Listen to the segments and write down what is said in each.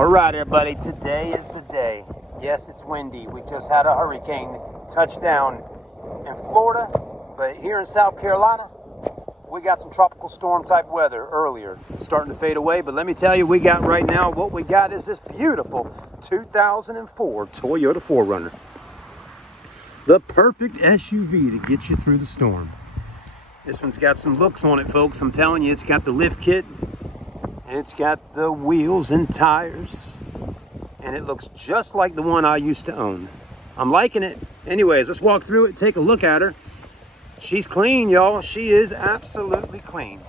All right, everybody, today is the day. Yes, it's windy. We just had a hurricane touch down in Florida, but here in South Carolina, we got some tropical storm type weather earlier. It's starting to fade away, but let me tell you, we got right now, what we got is this beautiful 2004 Toyota 4Runner. The perfect SUV to get you through the storm. This one's got some looks on it, folks. I'm telling you, it's got the lift kit. It's got the wheels and tires, and it looks just like the one I used to own. I'm liking it. Anyways, let's walk through it, take a look at her. She's clean, y'all. She is absolutely clean.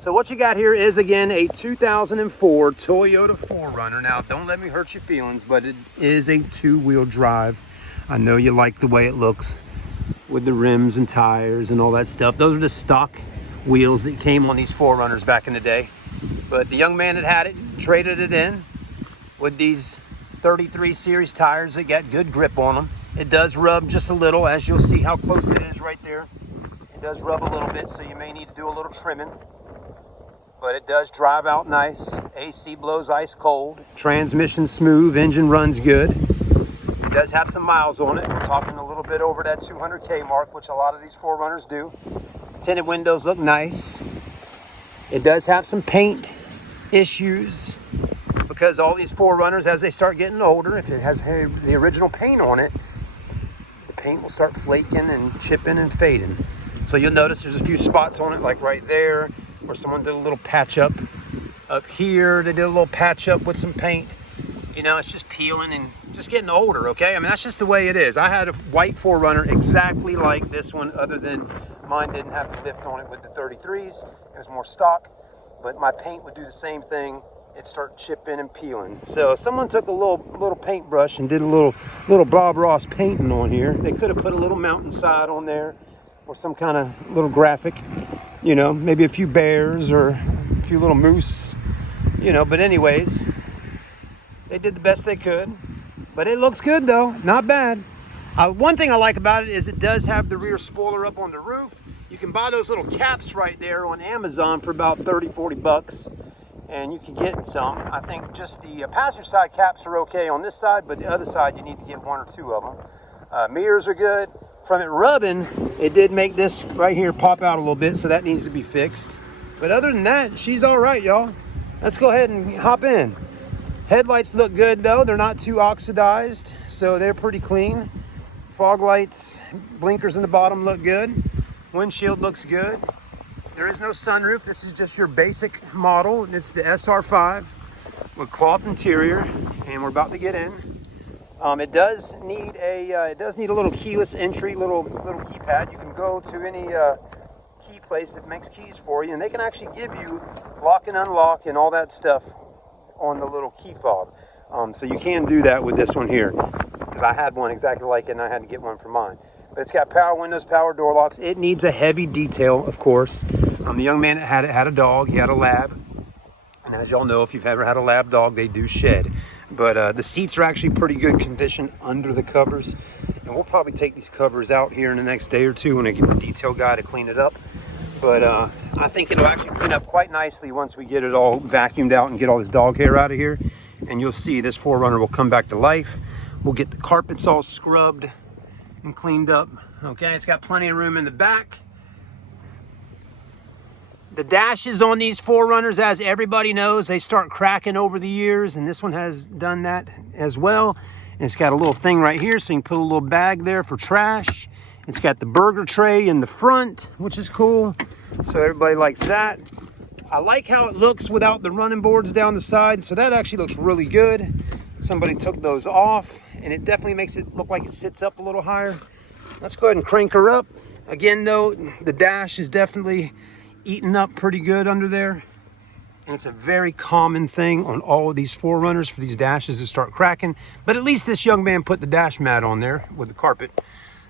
So what you got here is, again, a 2004 Toyota 4Runner. Now, don't let me hurt your feelings, but it is a two-wheel drive. I know you like the way it looks with the rims and tires and all that stuff. Those are the stock wheels that came on these 4Runners back in the day. But the young man that had it traded it in with these 33 series tires that got good grip on them. It does rub just a little, as you'll see how close it is right there. It does rub a little bit, so you may need to do a little trimming. But it does drive out nice. AC blows ice cold. Transmission smooth, engine runs good. It does have some miles on it. We're talking a little bit over that 200K mark, which a lot of these 4Runners do. Tinted windows look nice. It does have some paint issues because all these 4Runners, as they start getting older, if it has the original paint on it, the paint will start flaking and chipping and fading. So you'll notice there's a few spots on it, like right there, where someone did a little patch up. Up here, they did a little patch up with some paint. You know, it's just peeling and just getting older, okay? I mean, that's just the way it is. I had a white 4Runner exactly like this one, other than mine didn't have the lift on it with the 33s. It was more stock, but my paint would do the same thing. It'd start chipping and peeling. So someone took a little paintbrush and did a little Bob Ross painting on here. They could have put a little mountainside on there or some kind of little graphic, you know, maybe a few bears or a few little moose, you know, but anyways, they did the best they could. But it looks good though, not bad. One thing I like about it is it does have the rear spoiler up on the roof. You can buy those little caps right there on Amazon for about 30, 40 bucks. And you can get some. I think just the passenger side caps are okay on this side, but the other side you need to get one or two of them. Mirrors are good. From it rubbing, it did make this right here pop out a little bit, so that needs to be fixed. But other than that, she's all right, y'all. Let's go ahead and hop in. Headlights look good though. They're not too oxidized, so they're pretty clean. Fog lights, blinkers in the bottom look good. Windshield looks good. There is no sunroof. This is just your basic model. It's the SR5 with cloth interior, and we're about to get in. It does need a little keyless entry, little keypad. You can go to any key place that makes keys for you, and they can actually give you lock and unlock and all that stuff on the little key fob. So you can do that with this one here, because I had one exactly like it and I had to get one for mine. But it's got power windows, power door locks. It needs a heavy detail, of course. The young man that had it had a dog. He had a lab. And as y'all know, if you've ever had a lab dog, they do shed. But the seats are actually pretty good condition under the covers. And we'll probably take these covers out here in the next day or two when I get the detail guy to clean it up. But I think it'll actually clean up quite nicely once we get it all vacuumed out and get all this dog hair out of here. And you'll see this 4Runner will come back to life. We'll get the carpets all scrubbed and cleaned up. Okay, it's got plenty of room in the back. The dashes on these 4Runners, as everybody knows, they start cracking over the years, and this one has done that as well. And it's got a little thing right here, so you can put a little bag there for trash. It's got the burger tray in the front, which is cool. So everybody likes that. I like how it looks without the running boards down the side, so that actually looks really good. Somebody took those off, and it definitely makes it look like it sits up a little higher. Let's go ahead and crank her up. Again though, the dash is definitely eaten up pretty good under there. And it's a very common thing on all of these 4Runners for these dashes to start cracking. But at least this young man put the dash mat on there with the carpet.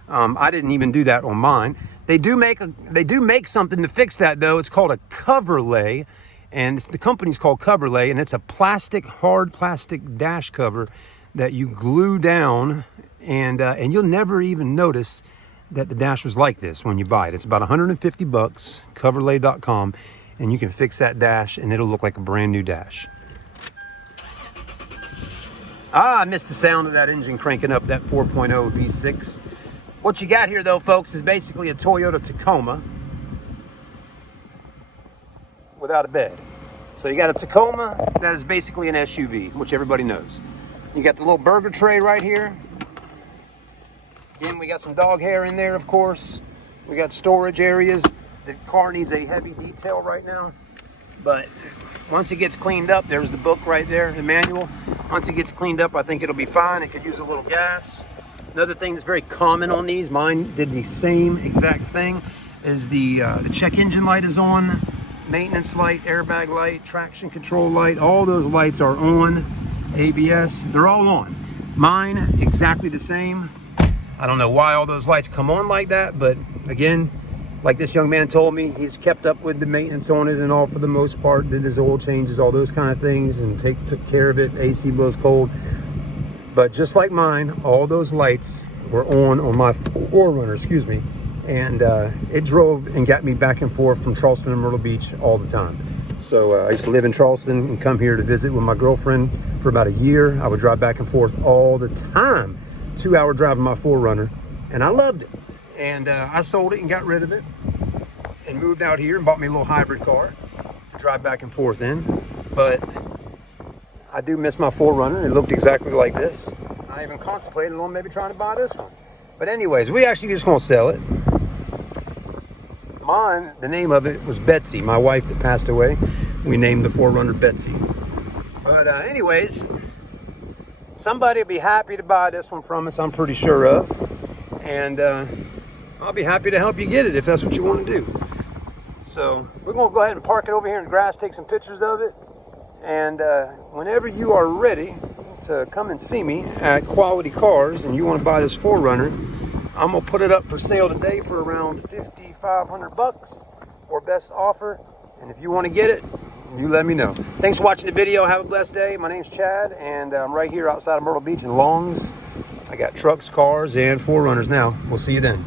I didn't even do that on mine. They do make something to fix that though. It's called a cover lay. And the company's called Cover Lay, and it's a hard plastic dash cover that you glue down, and you'll never even notice that the dash was like this when you buy it. It's about 150 bucks, coverlay.com, and you can fix that dash and it'll look like a brand new dash. Ah, I missed the sound of that engine cranking up that 4.0 V6. What you got here though, folks, is basically a Toyota Tacoma without a bed. So you got a Tacoma that is basically an SUV, which everybody knows. You got the little burger tray right here. Again, we got some dog hair in there, of course. We got storage areas. The car needs a heavy detail right now, but once it gets cleaned up, there's the book right there, the manual. Once it gets cleaned up, I think it'll be fine. It could use a little gas. Another thing that's very common on these, mine did the same exact thing, is the check engine light is on. Maintenance light, airbag light, traction control light, all those lights are on. ABS, they're all on. Mine, exactly the same. I don't know why all those lights come on like that, but again, like this young man told me, he's kept up with the maintenance on it and all for the most part, did his oil changes, all those kind of things, and took care of it. AC blows cold. But just like mine, all those lights were on my 4Runner, excuse me. And it drove and got me back and forth from Charleston to Myrtle Beach all the time. So I used to live in Charleston and come here to visit with my girlfriend for about a year. I would drive back and forth all the time, 2-hour drive in my 4Runner, and I loved it. And I sold it and got rid of it and moved out here and bought me a little hybrid car to drive back and forth in. But I do miss my 4Runner. It looked exactly like this. I even contemplated on maybe trying to buy this one. But anyways, we actually just gonna sell it. Mine, the name of it was Betsy, my wife that passed away. We named the 4Runner Betsy. But anyways, somebody will be happy to buy this one from us, I'm pretty sure of. And I'll be happy to help you get it if that's what you want to do. So we're gonna go ahead and park it over here in the grass, take some pictures of it. And whenever you are ready to come and see me at Quality Cars and you want to buy this 4Runner, I'm gonna put it up for sale today for around $5,500 or best offer. And if you want to get it, you let me know. Thanks for watching the video. Have a blessed day. My name's Chad, and I'm right here outside of Myrtle Beach in Longs. I got trucks, cars, and 4Runners now. We'll see you then.